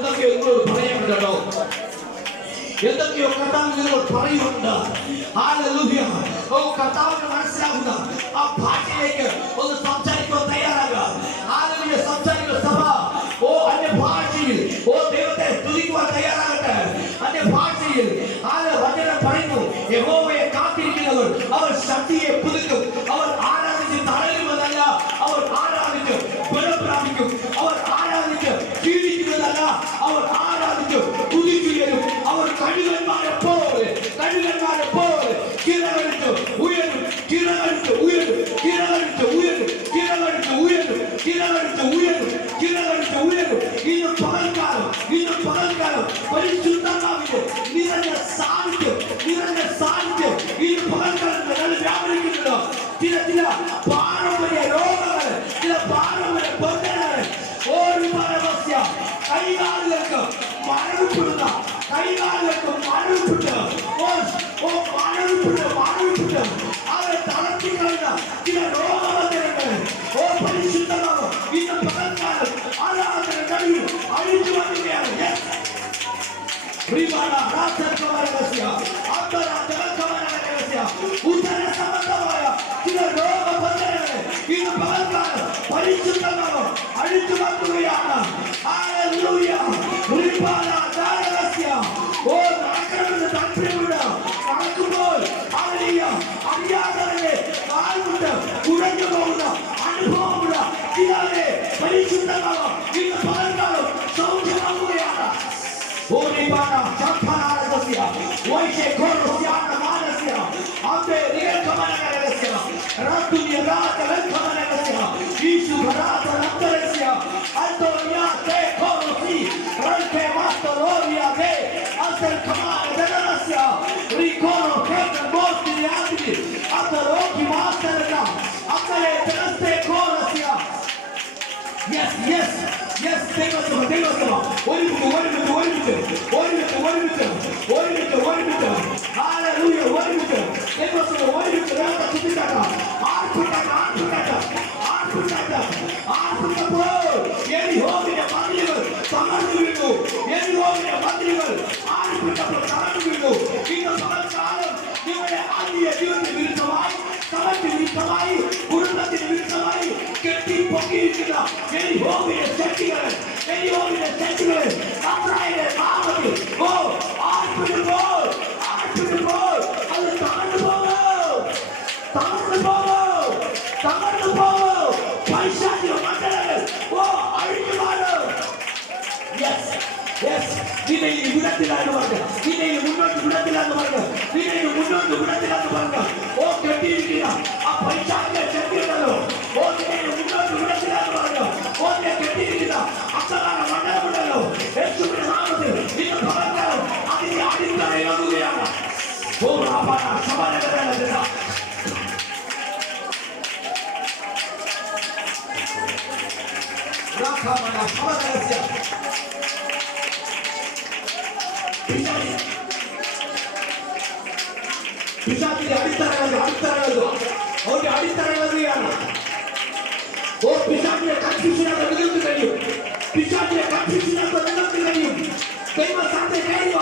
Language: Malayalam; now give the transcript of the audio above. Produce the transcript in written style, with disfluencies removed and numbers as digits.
എന്തൊക്കെയോ കർത്താവ് നിങ്ങളോട് പറയുന്നുണ്ട്. ഹല്ലേലൂയ. കർത്താവിന് മനസ്സിലാകുന്ന ആ ഭാഷയിലേക്ക് ഒന്ന് സംസാരിക്കാൻ തയ്യാറാകുക. ഹല്ലേലൂയ. സംസാരിക്കുന്ന സഭ അന്യ ഭാഷയിൽ ദൈവത്തെ സ്തുതിക്കുവാൻ തയ്യാറാകട്ടെ. അന്യ ഭാഷയിൽ വചനം പറയുന്നു, യഹോവയെ കാത്തിരിക്കുന്നവർ അവർ ശക്തിയെ പുതുക്കും. അവർ ആരാധിച്ച് തളരുന്നതല്ല, അവർ ആരാധിച്ച് ബലം പ്രാപിക്കും. അവർ ആരാധിച്ച് ജീവിക്കുന്നതല്ല, അവർ ആരാധിച്ച് കുതിച്ചുയരും. അവർ കഴുകന്മാരെ പോലെ കിരകളിച്ച് ഉയരും, കിരകളിച്ച് ഉയരും, കിരകളിച്ച് ഉയരും, കിരകളിച്ച് ഉയരും, കിരകളിച്ച് ഉയരും, കിരകളിച്ച് ഉയരും. ഇന്ന് പകൽക്കാലം പരിശുദ്ധാത്മാവിന്റെ നിറഞ്ഞ സാന്നിധ്യം ഇന്ന് പകൽക്കാലം വ്യാപരിക്കുന്നുണ്ട്. ചില പാരമ്പര്യ രോഗങ്ങൾ, ചില പാരമ്പര്യ ബന്ധനങ്ങൾ, കൈകാലുകൾക്ക് മരവിപ്പിടുന്ന അവരെ തളർത്തിക്കളയുന്ന ചില രോഗബന്ധനങ്ങൾ പരിശുദ്ധമാകും ഇന്ന് പകൽക്കാലം ആരാധന കഴിയും അഴിച്ചു മാറ്റുകയാണ്. ഉത്തര സംബന്ധമായ ചില രോഗബന്ധനങ്ങളെ ഇന്ന് പകൽക്കാലം പരിശുദ്ധമാകും അഴിച്ചു മാറ്റുകയാണ്. നടക്കണമെന്ന് താല്പര്യമുണ്ട്. നടക്കുമ്പോൾ അറിയാതെ കാലുകൊണ്ട് കുഴഞ്ഞു പോകുന്ന അനുഭവമുള്ള ചിലരെ പരിശുദ്ധമാകും ഇന്ന് പകൽക്കാലം സൗഖ്യമാകുകയാണ്. കുടുംബത്തിന് വിരുദ്ധമായി കെട്ടിപ്പൊക്കിയിരിക്കുന്ന ശക്തികളെ അത് തകർന്നു പോകും. പൈശാചിക മണ്ഡലങ്ങൾ അഴിഞ്ഞു മാറും. നിന്നെ ഇനി വിടത്തില്ലാന്ന് പറഞ്ഞു, നിന്നെ ഇനി മുന്നോട്ട് വിടത്തില്ലാന്ന് പറഞ്ഞു, നിന്നെ ഇനി മുന്നോട്ട് വിടത്തില്ലാന്ന് പറഞ്ഞു കെട്ടിയിരിക്കുന്ന ആ പൈശാചിക ശക്തിയുണ്ടല്ലോ, നിന്നെ ഇനി മുന്നോട്ട് വിടത്തില്ലാന്ന് പറഞ്ഞു നിന്നെ കെട്ടിയിരിക്കുന്ന അസകാല മണ്ഡലമുണ്ടല്ലോ, യേശുവിന്റെ നാമത്തിൽ ഇന്ന് പകൽക്കാലം അതിന്റെ അടിത്തറയിലാകുകയാണ്. പിശാചിന്റെ അടിത്തറകളാണ്. പിശാചിനെ കൺഫ്യൂഷനകത്ത് നിങ്ങൾക്ക് കഴിയും. പിശാചിനെ കൺഫ്യൂഷനകത്ത് നിങ്ങൾക്ക് കഴിയും. ദൈവ സാധ്യത കഴിയുക.